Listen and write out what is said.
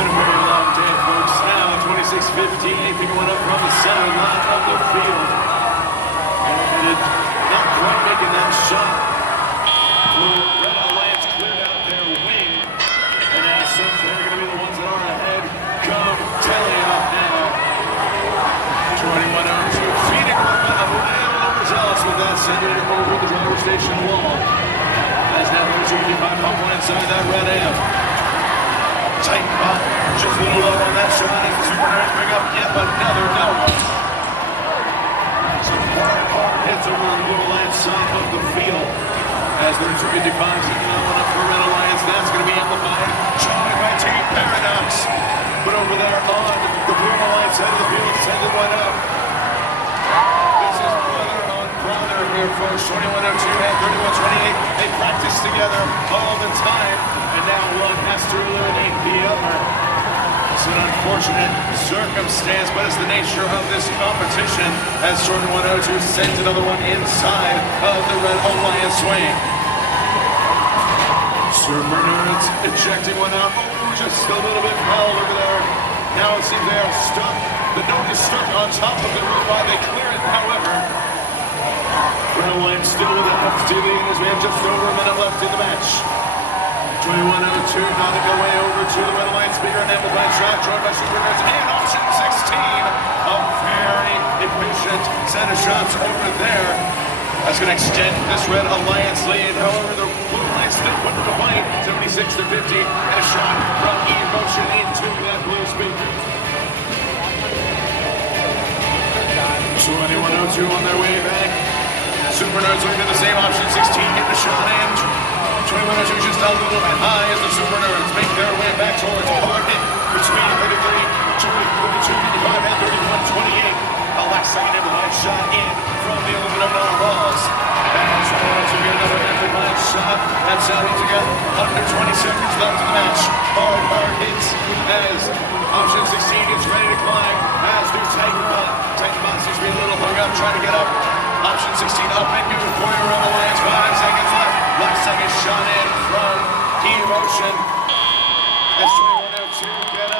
been a very long day, folks. Now, 26:15, anything went up from the center line of the field. And it not quite making that shot. Red Alliance cleared out their wing. And as such, they're going to be the ones that are ahead. Come telling up now. 21-02, feeding one a little overzealous with that, sending it over the driver station wall. As now there's 55 pump one inside that red amp. TitanBot just a little low on that shot as the SuperNURDs pick up yet another Narwhals. Some hard hits over the Blue Alliance side of the field. As there's 55 sending that one up for Red Alliance. That's going to be amplified. Joined by Team Paradox. But over there on the Blue Alliance side of the field, sending one up. This is brother on brother here, folks. 21-02 and 31-28. They practice together all the time. And now one has to eliminate the other. It's an unfortunate circumstance, but it's the nature of this competition as Jordan 102 sends another one inside of the Red Alliance wing. SuperNURDs ejecting one out. Oh, just a little bit fouled over there. Now it seems they are stuck. The note is stuck on top of the roof while they clear it, however. Red Alliance still with it. TBA as we have just over a minute left in the match. 21-02, nodding away over to the Red Alliance speaker and amplified shot, joined by SuperNURDs and option 16. A very efficient set of shots over there. That's going to extend this Red Alliance lead. However, the Blue Alliance did put the fight 76-50 and a shot from E-Motion into that blue speaker. 21-02 on their way back. SuperNURDs looking at the same option 16, get the shot in. 21-02 just a little bit high as the SuperNURDs make their way back towards a hard hit between 32-55 and 31-28. A last second amplified shot in from the aluminum Narwhals. And so to get another amplified shot. That's sounding together under 20 seconds left in the match. Hard hits as option 16 gets ready to climb. As do TitanBot. TitanBot seems to be a little hung up, trying to get up. Option 16 up and good for your Red Alliance. 5 seconds left. Last second shot in from E-Motion. As 21-02 get up.